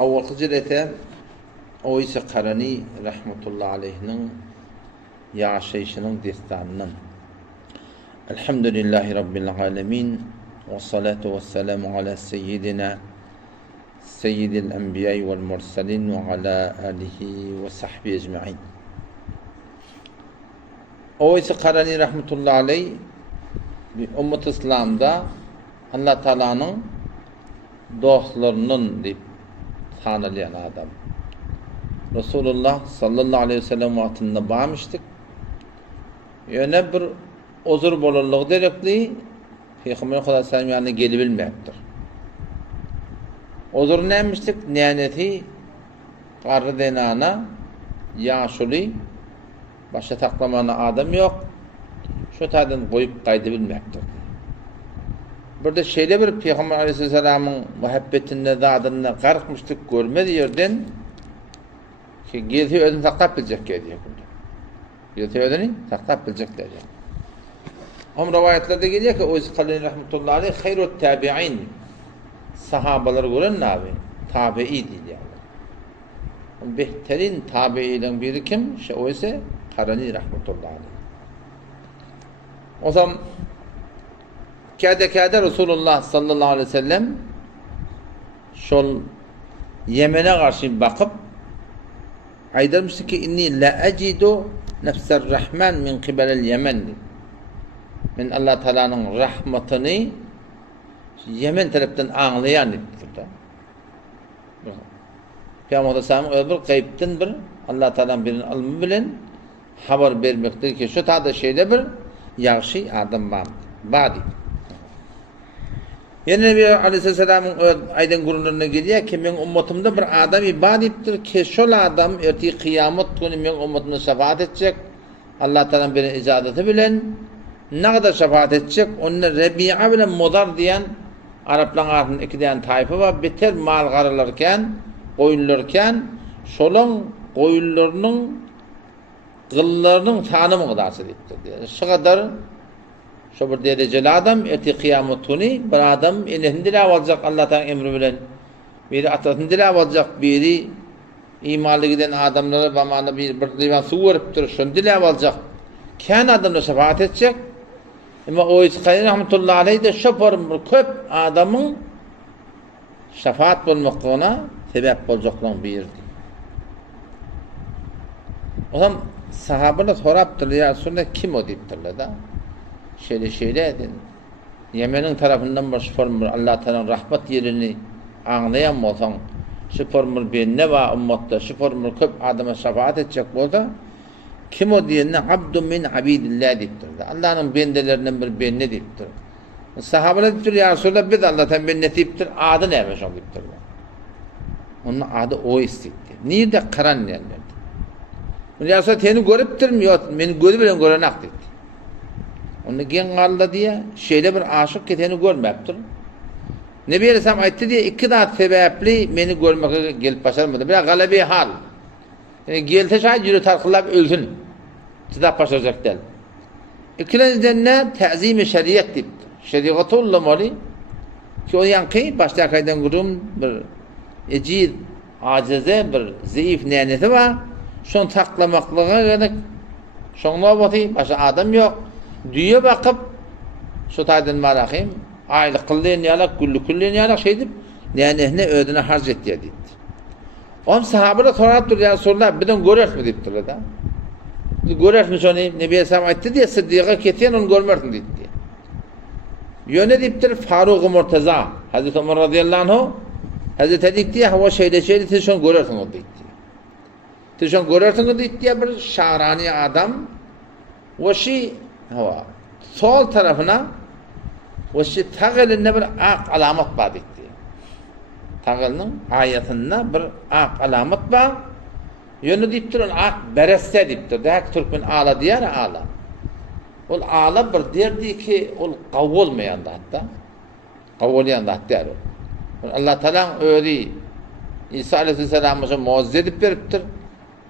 Awvalqı jirete Oýsa Qarani rahmetullahi aleyhinin ýaşaýşynyň destanyndan. Elhamdülillahi rabbil alamin ve salatu vesselamu ala seyyidil enbiya'i vel mursalin ve ala alihi ve sahbihi ecmaîn. Oýsa Qarani rahmetullahi aleyh ümmet İslam'da Allah Taala'nın dostlarynyň diýip tanylýan adam. Resulullah sallallahu aleyhi ve sellem wagtynda barmışdyk. Ýöne bir ozur bolarlygy derekli Peygamber Huda sallam ýanyna gelip bilmekdir. Ozur nämişdik? Näňeti garry denana ýaşuly başa taklamana adam ýok. Şu taýdan goýup gaýdy bilmekdir. Bir de şeýle bir Peygamber aleyhisselamyň muhabbetinde zadyna garykmışdyk görmedi ýerden ki geldi özüni taklap biljek diýip. Geldi özüni taklap biljekler. Hem riwayetlerde gelýär ki Oýsa Qarani rahmetullahi aleyh hayrut tabi'in sahabalar gören nabi tabi'i diýýär. Behterin tabi'iden biri kim? Oýsa Qarani rahmetullahi aleyh. O zaman kâde Resulullah sallallahu aleyhi ve sellem şol Yemen'e karşı bakıp aýdyrmışdy ki inni la ajidu nefser rahman min qibelil Yemen. Men Allah Taala'nın rahmatını Yemen taraftan aňlaýan diýipdir. Peygamber sallallahu öbür gaýpden bir Allah Taala'nın bir ilmi bilen habar bermekdir ki şu taýda şeýle bir ýagşy adam bar. Badi. Ýene Nebi Aleyhisselam'ın aýdan gurulmaryna gelýär ki men ummatymda bir adam ibar diýipdir ki şol adam erti kıyamet günü men ummatyma şefaat etjek. Allah Taala'nın bir icazeti bilen nagda şefaat etjek. Onda Rabi'a bilen Mudar diýen Araplar arasynda iki diýen taýpa bar. Beter mal garalarken, goýunlarken şolaň goýunlarynyň gyllarynyň tanymy gydasy diýipdir. Şu kadar şu bir dereceli adam eti kıyamet günü bir adam elinde alacak Allah'tan emri bilen. Biri atasında alacak, biri imanlı giden adamlara bamana bir divan su veripdir, şunda alacak. Kan adamla şefaat edecek. Ama Oýsa Qarani rahmetullahi aleyh de şoför köp adamın şefaat bolmaklygyna sebep boljaklaryň birdi. O zaman sahabalar sorapdyr, ya Resulullah kim o diýipdirler da? Şeýle edin. Yemenin tarafından bir formül Allah Teala'nın rahmet yerini anlayan bolsaň, şu formül benne we ummatda şu formül köp adama şefaat etjek bolsa, kim o diýende abdun min abidillah diýipdir. Allah'ın bendelerinden bir benne diýipdir. Sahabalar diýipdir, ya Resulullah biz Allah'tan benne diýipdir, ady näme şol diýipdir. Onun ady Oýs diýipdir. Nirde Qaran diýerler. Ya Resulullah seni görüpdirmi? Ýok, meni gözü bilen görenak diýdi. Onu gen galda diye şeýle bir aşyk keteni görmepdir. Nebi Aleyhisselam aýtdy diye iki zat sebäpli meni görmeke gelip başarmady. Bir galabi hal. Yani gelse şaýat ýüre tarqylap ölsün. Tydap başarjak del. İkinciden ne? Ta'zim-i şeriat diýipdir. Şeriaty ullamaly ki o ýanky başda gaýdan gurum bir ejid, acize bir zayıf näňeti bar. Şonu taklamaklyga gerek. Şoňla boty başga adam ýok. Düýe bakıp şu taýdan marahim aýlyk kılýan ýalak kılýan ýalak şey dip näne ödüne harc etdi diýdi. Om sahabalar sorapdyr, ya Resulullah bilen görersmi diýipdirler da. Görersmi şonu Nebi Aleyhisselam aýtdy diýe Siddiqa ketýän onu görmersin diýdi. Ýöne diýipdir Faruq Murtaza Hazreti Ömer radıyallahu anhu Hazreti diýdi hawa şeýle şonu görersin o diýdi. Şonu görersin diýdi bir şahrani adam o şey hava sol tarafına o şey tağılında bir ak alamat bar diýdi. Tağılnyň ayetinde bir ak alamat bar. Ýöne diýipdir ak beresse diýipdir. Däk türkmen ala diýär ala. Ol ala bir derdi ki ol gawulmaýanda hatda. Gawulýanda hatda. Allah Taala öýri İsa aleyhisselam'a muazze edip beripdir.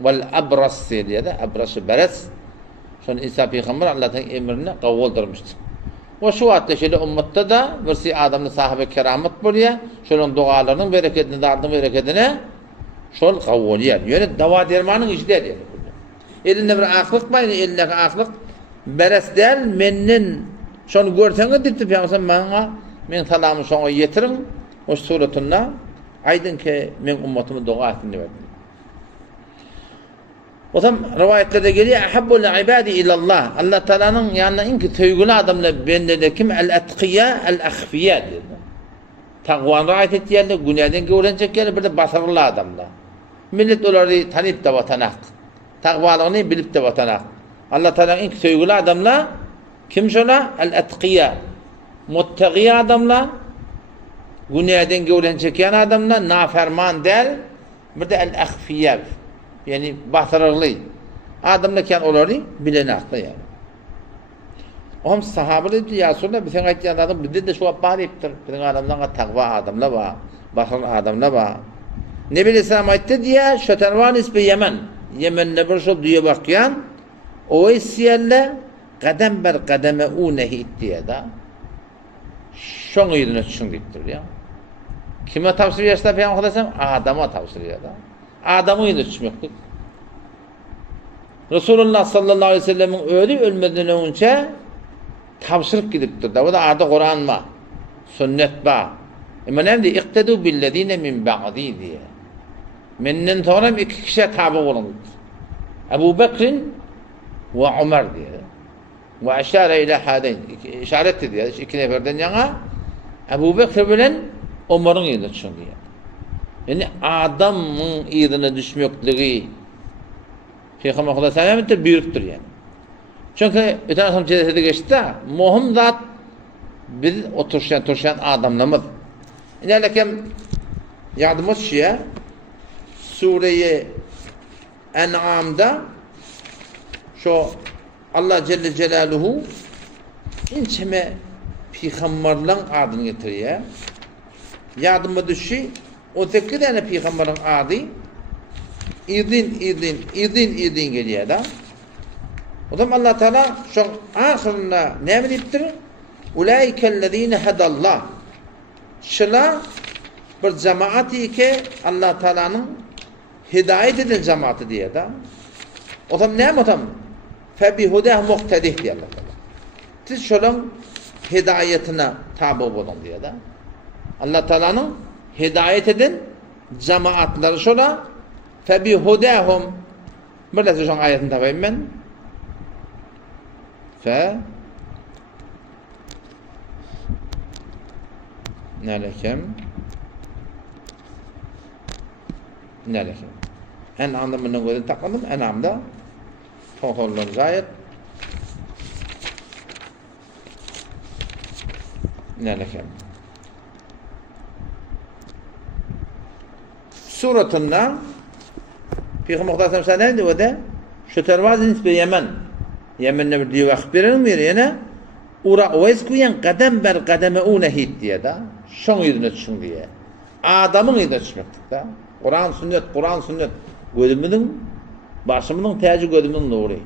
Vel abras diýdi. Abras beres. Şonu İsa Peygamber Allah'ın emrine gawuldurmuşdy. O şu vakitte şöyle ümmette da birisi adamın sahibi keramet boluyor. Şolun dualarının bereketini, dardının bereketini şol kabul eder. Yani dava dermanın işi eder. Elinde bir aklık var, elindeki aklık beres değil, menin şonu görseniz dipti peygamber bana men salamı şonu getirin o suretinde aydın ki men ümmetimin dua etsin diyor. O zaman rivayetlerde geliyor ahabbul ibadi ila Allah. Allah Teala'nın yanına inki sevgili adamlar bende kim el etqiya el akhfiya dedi. Takvan riayet ettiğinde günahdan görenecek yer bir de basarlı adamlar. Millet onları tanıyıp da vatanak. Takvalığını bilip de vatanak. Allah Teala'nın ilk sevgili adamlar kim şola? El-etqiya. Muttaqiya adamlar, günahdan görenecek adamlar, naferman değil, bir de el-akhfiya. Yani batırırlı. Adamlar ki onları bilenaklı yani. Oğlum sahabeler diyor ya sonra bir sen ayettiğin adam bir de şu apariptir. Bir adamlar takva adamlar var, batırlı adamlar var. Nebi Aleyhisselam ayette diye şötervan ismi Yemen. Yemen'de bir şey diye bakyan o isyerle kadem ber kademe u nehit diye da şonu yerine düşündüktir ya. Kime tavsiye yerse Peygamber Aleyhisselam Adam'a tavsiye eder. Adam'ı yerine düşünmektir. Resulullah sallallahu aleyhi ve sellem'in ölmeden önce tavsırık gidiptir. O da arada Kur'an var. Sünnet var. Ama ne diyor? İqtedu billezine min ba'di diye. Menden sonra iki kişiye tabi olundur. Ebu Bekir'in ve Ömer diye. Ve işare ile hadeyn. İşaret ediyor. İki neferden yana Ebu Bekir bilen Ömer'in yerine düşün diye. Yani adamın yerine düşmekliği Peygamber Aleyhisselam'ın büyüktür yani. Çünkü öten adam cezede geçti de muhim zat biz oturuşan adamlamız. İnelekem yardımız şeye Sure-i En'am'da şu Allah Celle Celaluhu inçeme peygamberlerin adını getiriyor. Yardımı düşü o tek tane peygamberin adı idin geliyor da. O zaman Allah Teala şu ahirinde ne deyiptir? Ulaikellezine hedallah. Şular bir cemaati ki Allah Teala'nın hidayet edilen cemaati diye da. O zaman ne o zaman? Febihudeh muhtedih diye Allah Teala. Siz şunun hidayetine tabi olun diye da. Allah Teala'nın hidayet eden cemaatleri şular febihudehum. Burada şu ayetini tabayım ben. Nelekem En'am'da bundan gözünü takladım. En'am'da tohulluğumuz ayet Nelekem suratında Peygamber Aleyhisselam ne diyor da şu tervazın ismi Yemen Yemen'de bir diyor akbirin mi yani ura oezkuyen kadem ber kademe u nehit diye da şonu yerine düşün diye adamın yerine düşmektik da Kur'an sünnet gözümün başımın tacı gözümün nuru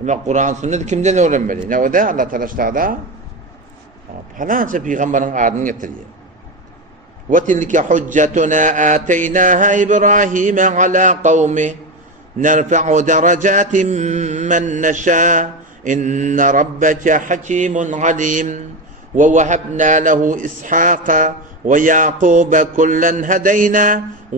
ama Kur'an sünnet kimden öğrenmeli ne o da Allah Teala da falanca peygamberin adını getiriyor ve tilke hujjatuna ateynaha İbrahim'e ala kavmi nerfa'u derecatin men neşâ inne rabbeke hakimun alim ve vehebna lehu İshâqa ويعقوب كلا هدينا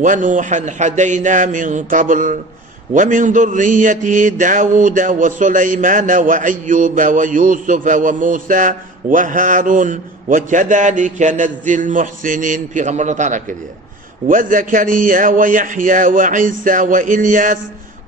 ونوحا هدينا من قبل ومن ذريته داود وسليمان وأيوب ويوسف وموسى وهارون وكذلك نجزي المحسنين في غمرة تعالى وزكريا ويحيى وعيسى وإلياس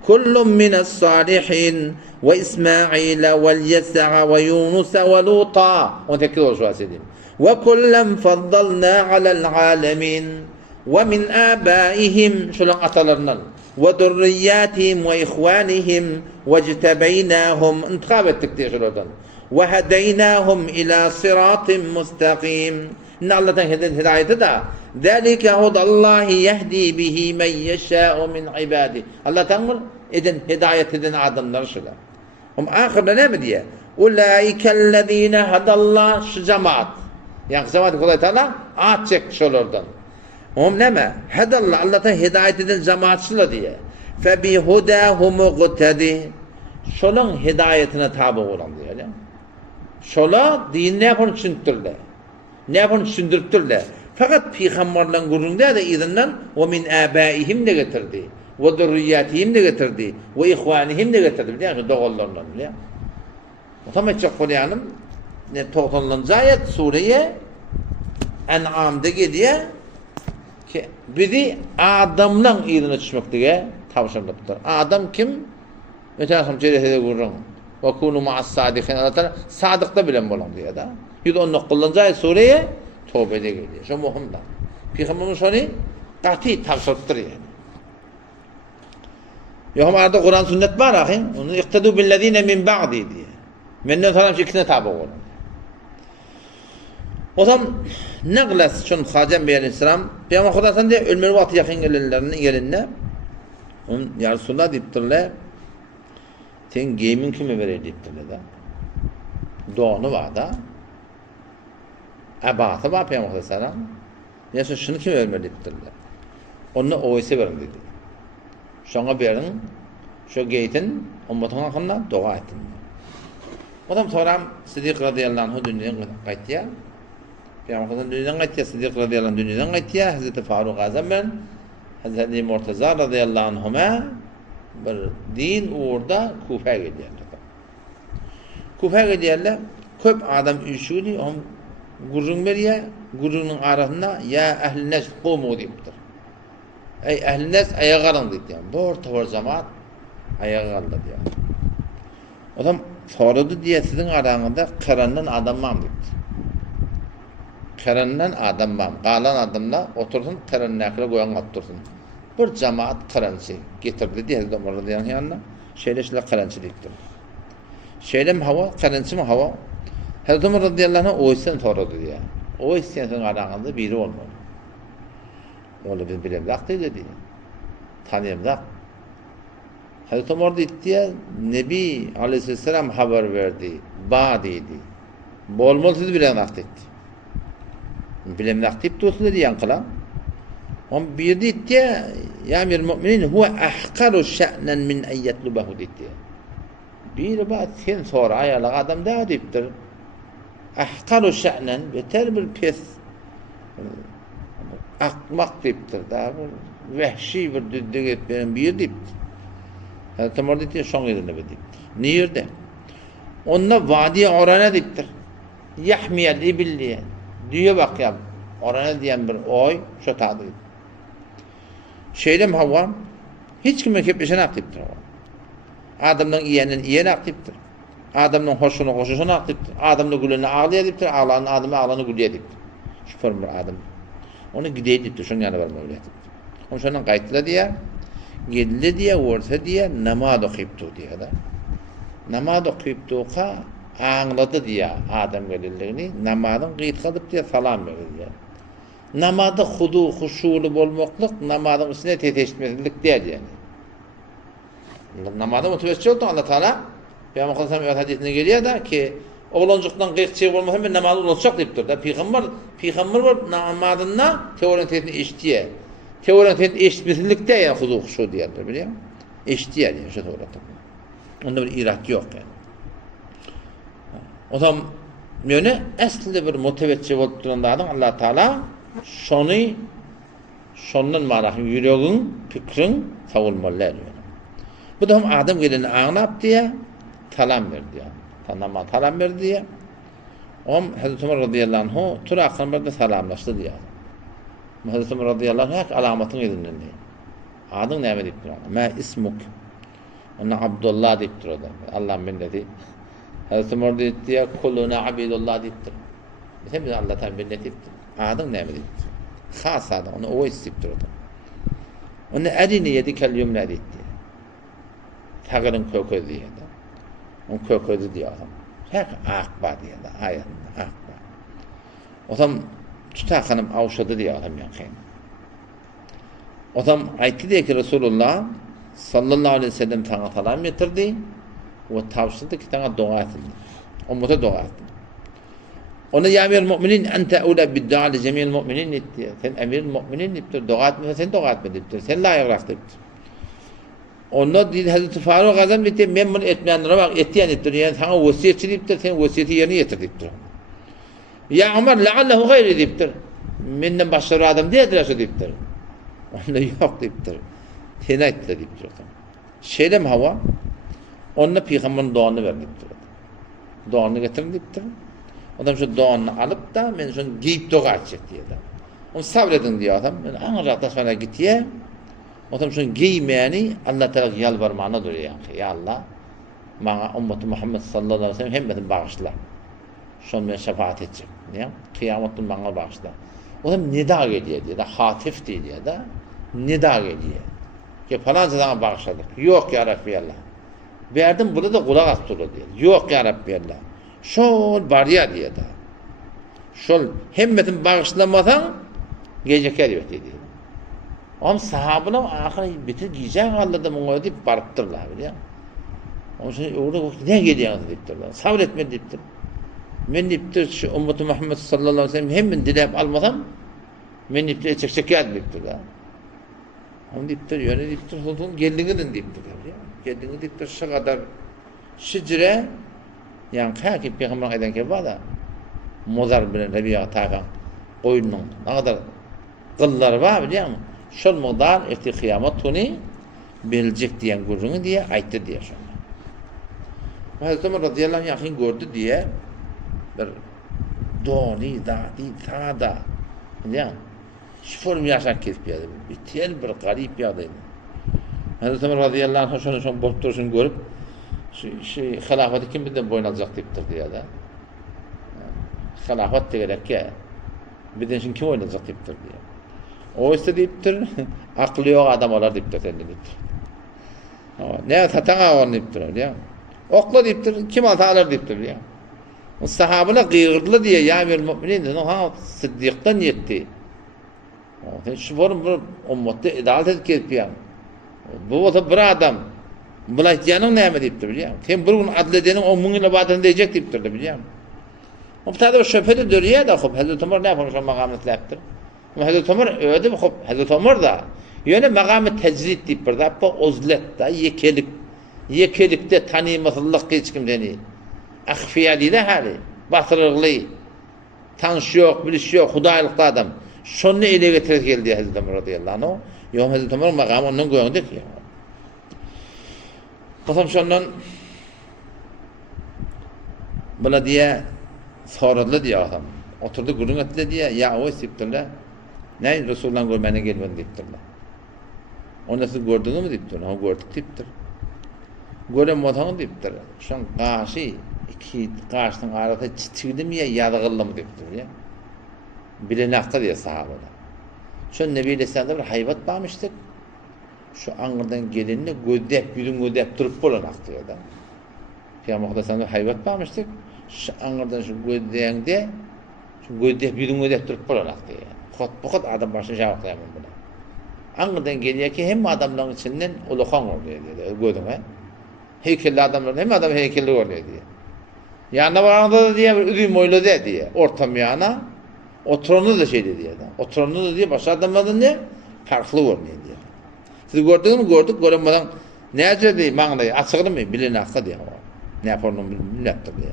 كل من الصالحين وإسماعيل واليسع ويونس ولوطا وتذكروا شو أسيدين وكلا فضلنا على العالمين ومن آبائهم شلون أطلرنا وذرياتهم وإخوانهم واجتبيناهم انتخابت تكتير شلون وهديناهم إلى صراط مستقيم إن الله تنهدن هداية دا ذلك هدى الله يهدي به من يشاء من عباده الله تنقل إذن هداية إذن عدم نرشدا هم آخر نعم دي Ulaikellezine hadallah şu cemaat. Yani cemaat kolay Teala at çekmiş olurdan. Neme? Hadallah Allah'tan hidayet eden cemaatçılar diye. Fe bi hudahum muqtadi. Şolun hidayetine tabi olan diye. Şola din ne yapın düşündürler. Ne yapın düşündürtürler. Fakat peygamberlerin gurrunda da izinden ve min abaihim de getirdi. Ve zurriyatihim de getirdi. Ve ihvanihim de getirdi. Yani doğullarından bile. Otomatik Kur'an'ın ne 90. ayet sureye En'am'da geliyor ki bizi adamla izine düşmektige tavşanlıktır. Adam kim? Ötesem çeyrede gurrun. Ve kunu ma'as sadikin. Allah Teala sadıkta bilen bolan diye da. 119. ayet sureye Tövbe'de geliyor. Şu muhimda. Peygamberimiz onu kati tavşanlıktır yani. Yok arada Kur'an sünnet var ahi. Onu iktidû billezîne min ba'di diye. Menden sonra ikisine tabi olun. O zaman ne kılas şun Hacem Bey Aleyhisselam Peygamber Kudasan diye ölmeli vakti yakın gelenlerinin yerine ya Resulullah deyiptirler sen geyimin kime verir deyiptirler da doğunu var da ebatı var Peygamber Kudasan ya şunu kime vermeli deyiptirler onu oysa verin dedi şuna verin şu geyitin ummatın hakkında dua ettin. Adam sonra Siddiq radıyallahu anh dünyadan qaytya. Peygamberden dünyadan qaytya, Siddiq radıyallahu anh dünyadan qaytya. Hazreti Faruk Azam ben Hazreti Murtaza radıyallahu anhuma bir din uğurda Kufa'ya gidiyorlar. Kufa'ya gidiyorlar. Köp adam üşüdü. Gurrun beriye, gurrunun arasında ya ehl-i nes qumu deyiptir. Ey ehl-i nes ayağa kalın deyip. Doğru tavır cemaat ayağa kaldı diyor. Adam sorudu diye sizin aranızda kırandan adam var mı? Kırandan adam var mı? Kalan adamla otursun, kıranın akıla koyan otursun. Bir cemaat kırancı getirdi diye Hazreti Ömer radıyallahu yanına. Şeyle kırancı diktir. Şeyle mi hava, kırancı mı hava? Hazreti Ömer radıyallahu anh o isteyen sorudu diye. O isteyen sizin aranızda biri olmalı. Onu biz bilemlak dedi. Tanıyamlak. Hazreti Ömer diye Nebi Aleyhisselam haber verdi. Ba'diydi. Bol siz bilemlak dedi. Bilemlak deyip dursun dedi yankıla. On bir diye ya emir müminin huve ahkaru şe'nen min eyyetlubahu dedi. Bir bat sen sonra ayalık adam daha deyiptir. Ahkaru şe'nen beter bir pes akmak deyiptir. Daha bir vehşi bir düddük etmeyen bir deyiptir. Hazreti Ömer deyip son yerine deyiptir. Niyirde? Onunla vadiye orana deyiptir. Yahmiyel ibilliye. Düye bak ya. Orana diyen bir oy şu tadı. Şeyle mi hava? Hiç kime kepleşen aktiftir. Adamdan iyenen aktiftir. Adamdan hoşunu aktiftir. Adamdan gülünü ağlaya deyiptir. Ağlanın adamı ağlanı gülüye deyiptir. Şu formül adam. Onu gideye deyiptir. Şunun yanı var mı öyle deyiptir. Onu şundan kayıtla diye. Geldi diye orta diye namaz okuyuptu diye da. Namaz okuyuptuğa anladı diye Adem gelirlerini namazın kıyıt kalıp diye salam verir diye. Namazda hudu, huşulu bolmokluk namazın üstüne teteşmezlik değil yani. Namazda motivasyon oldu Allah Teala. Peygamber Aleyhisselam hadisine geliyor da ki oğlancıktan kıyık çiğ olmasa ben namazı olacak deyip dur da. Peygamber var namazında teorinin tezini eştiye. Teorinin tezini eşitmesinlikte yani hudu, huşu diyorlar biliyor musun? Eştiye yani şu teorinin. Onda bir irat yok yani. O zaman yani aslında bir motivasyon olup duran adam Allah Teala şondan marahı yüreğin, fikrin savunmalı diyor. Bu da adam geleni anlap diye talam verdi ya. Talam verdi diye. Hazreti Ömer radıyallahu anh tur akşamlarda salamlaştı diye. Hazreti Ömer radıyallahu anh alamatını elinden diye. Adın ne deyip duran? Ma ismuk. Ona Abdullah deyip duran. Allah'ın ben dedi. Hazreti Ömer dedi diye kuluna abidullah deyip duran. Sen bize Allah'tan ben deyip duran. Adın ne deyip duran? Khas adam. Onu o isteyip duran. Onu erini yedi kelyum ne deyip diye. Tağırın kökü diye de. Onun kökü diye adam. Her akba diye de. Ayağında akba. O zaman tutak hanım avşadı diye adam yakayım. O zaman ayeti diye ki Resulullah sallallahu aleyhi ve sellem sana talam getirdi ve tavsiyetti ki sana dua edildi. Ummata dua ettim. Ona ya emir müminin ente eula bid du'a li cemil müminin etti. Sen emir müminin diptir. Dua etme sen dua etme diptir. Sen layık diptir. Onda değil Hazreti Faruk Azam bitti. Ben bunu etmeyenlere bak ettiyen diptir. Yani sana vasiyetçi diptir. Sen vasiyeti yerine getir diptir. Ya Ömer leallehu gayri diptir. Menden başları adam değildir diptir. Onda yok diptir. Tena etti diptir. Şeyle mi hava? Onunla peygamberin doğanını ver diptir. Doğanını getirin diptir. Adam şu doğanını alıp da ben şunu giyip doğa edecek diye de. Onu sabredin diyor adam. Ben anıracaktan sonra git diye. Adam şunu giymeyeni Allah Teala yalvarmağına duruyor yani. Ya Allah, bana ümmeti Muhammed sallallahu aleyhi ve sellem hemmetin bağışla. Şunu ben şefaat edeceğim. Niye? Kıyametin bana bağışla. Adam nida geliyor diye de, hatif diye de, nida geliyor. Ki falanca sana bağışladık. Yok ya Rabbi Allah. Verdim bunu da kulak astırı diyor. Yok ya Rabbi Allah. Şol bariyer diye de. Şol hemmetin bağışlamadan gece kelbet diyor. Ama sahabına ahir bitir giyecek halde bunu deyip barıptırlar biliyor musun? Onun için orada ne geliyorsunuz deyiptirler. Sabretme deyiptir. Men deyiptir şu ümmeti Muhammed sallallahu aleyhi ve sellem hemen dilep almasam men deyiptir çekçek geldi deyiptirler. Onu deyiptir yöne deyiptir sultan geldiğinden deyiptirler. Geldiğinde deyiptir şu kadar şicre yani ki peygamber eden ki var da Mozar bilen Rebiya takan oyunun ne kadar kılları var biliyor musun? Şol muqdar ehti kıyamet tuni bilecek diyen gurrunu diye ayttı diye şuna. Hazreti Ömer radıyallahu anh yakın gördü diye bir doni, dadi, tada biliyor musun? Şu form yaşak kesip yadı. Bir tel bir garip yadıydı. Hazreti Ömer radıyallahu anh şunu bolup duruşunu görüp şu hilafeti kim birden boyun alacak deyiptir diye de. Hilafet de gerek ya. Birden şimdi kim oynayacak deyiptir diye. O ise deyiptir, aklı yok adam olar deyiptir sen deyiptir. Ne satana onu deyiptir ya. Okla deyiptir, kim hata alır deyiptir ya. O sahabına gıyırlı diye ya emir müminin dedi, ha Sıddık'tan yetti. Şu form bir ümmette idalet edip ya. Bu da bir adam. Bula ihtiyanın neyme deyiptir biliyor musun? Sen bir gün adledenin 10 bin ile badını diyecek deyiptir de biliyor musun? O bir tane şöpede dörüye de Hazreti Ömer ne yapmış o makamet yaptır? Hazreti Ömer öyle mi? Hazreti Ömer da yöne makamı tecrid deyip bir de ozlet da yekelikte tanımasızlık hiç kimden iyi. Ahfiyali de hali. Batırırlı. Tanış yok, biliş yok, hudaylıkta adam. Şunu ele getirip geldi Hazreti Ömer radıyallahu anh. Yok Hazreti Ömer makamı onun koyundur ki. Kısım şundan buna diye soruldu diye adam. Oturdu gurun etti diye ya o istiptirler. Ne Resulullah'ın görmene gelmedi deyiptirler. O nasıl gördüğünü mü deyiptirler? O gördük deyiptir. Göremediğini deyiptir. Şu an karşı iki karşının arasında çıtırdı mı ya yadığıllı mı deyiptir ya. Bilenakta diye sahabada. Şu Nebi Aleyhisselam'da bir hayvat bağmıştık. Şu Ankara'dan gelinle yüzün durup bulanak diyor da. Peygamber Aleyhisselam'da hayvat bağmıştık. Şu Ankara'dan şu gözdeyende şu yüzün durup bulanak diyor. Bu kadar adam başına cevaplayamam buna. Ankara'dan geliyor ki hem adamların içinden ulukan oluyor diyor. Gördün mü? Heykelli adamlar hem adam heykelli oluyor diyor. Yanına varanda da diye bir üzüm oyla diye. Ortam yana. Oturanı da şey diye. Oturanı da diye başka adamlardan ne? Farklı oluyor diye. Siz gördünüz mü? Gördük. Göremeden ne acaba diye mağdayı açıklı mı? Bilin akta diye. Ne yapar onu bilinaptır diye.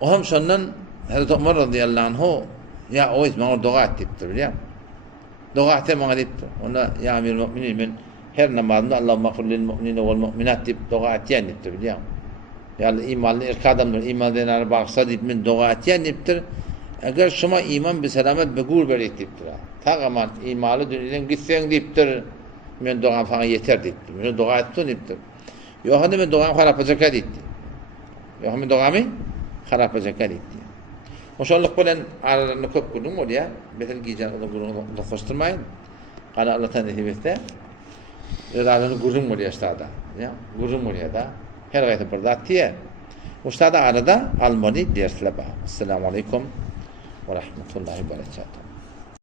O hem sondan Hazreti Ömer radıyallahu anh ya o ismi dua ettiptir biliyor musun? Dua etse bana deyiptir. Ona ya emir müminin ben her namazında Allahümme gfir lil müminine vel müminat deyip dua ettiyen deyiptir biliyor musun? Yani imanlı erkek adamdır. İman denarı bağışla deyip ben dua ettiyen deyiptir. Eğer şuma iman bir selamet begur verir deyiptir. Ta aman imanlı dünyadan gitsen deyiptir. Ben duam sana yeter deyiptir. Ben dua ettim deyiptir. Yok hadi ben duam harapacak deyiptir. Yok ben duamı harapacak deyiptir. Hoşallık bilen aralarında köp kurdum ol ya. Betel giyeceğin onu koşturmayın. Kana Allah'tan nehibette. Aralarını kurdum ol ya işte da. Kurdum ol ya da. Her gayet burada diye. Usta da arada Almani dersle bağlı. Esselamu Aleyküm ve Rahmetullahi ve Berekatuhu.